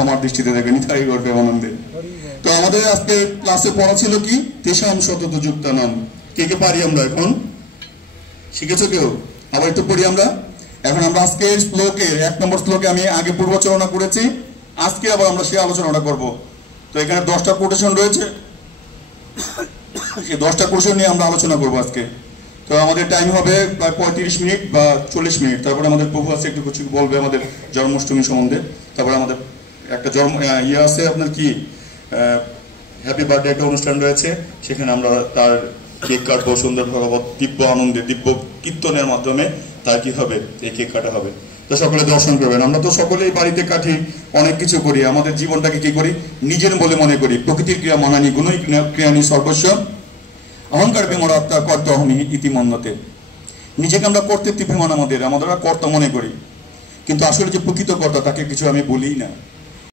ক্ষমার দৃষ্টিতে দেখবেন, নিতাই গৌর প্রেমানন্দে। তো আমাদের আজকে ক্লাসে পড়া ছিল কি, তেষাম শতত যুক্তানাম। কে কে পারি আমরা এখন? শিখেছো কেউ? আবার একটু পড়ি আমরা। এখন আমরা আজকে শ্লোকের 1 নম্বর শ্লোকে আমি আগে পূর্বাচরণা করেছি, আজকে আবার আমরা সেই আলোচনাটা করব। তো এখানে 10টা কোটেশন রয়েছে, সেই 10টা কোটেশন নিয়ে আমরা আলোচনা করব আজকে। তো আমাদের টাইম হবে প্রায় 35 মিনিট বা 40 মিনিট। তারপরে আমাদের প্রভু আছে একটু কিছু বলবে আমাদের জন্মাষ্টমী সম্বন্ধে। তারপরে আমাদের একটা আছে আপনার কি হ্যাপি বার্থডে একটা অনুষ্ঠান রয়েছে, সেখানে আমরা তার কেক কাটবো সুন্দর ভগবত দিব্য আনন্দে, দিব্য কীর্তনের মাধ্যমে তার কি হবে, এই কেক কাটা হবে। তো সকলে দর্শন করবেন। আমরা তো সকলেই বাড়িতে কাটি, অনেক কিছু করি, আমাদের জীবনটাকে কি করি, নিজের বলে মনে করি। প্রকৃতির ক্রিয়া মানানি, গুণই ক্রিয়ানি সর্বস্ব, অহংকার বিমর আত্মা কর্ত অহমি ইতিমন্যতে। নিজেকে আমরা কর্তৃত্ব বিমান, আমরা কর্তা মনে করি, কিন্তু আসলে যে প্রকৃত কর্তা তাকে কিছু আমি বলি না।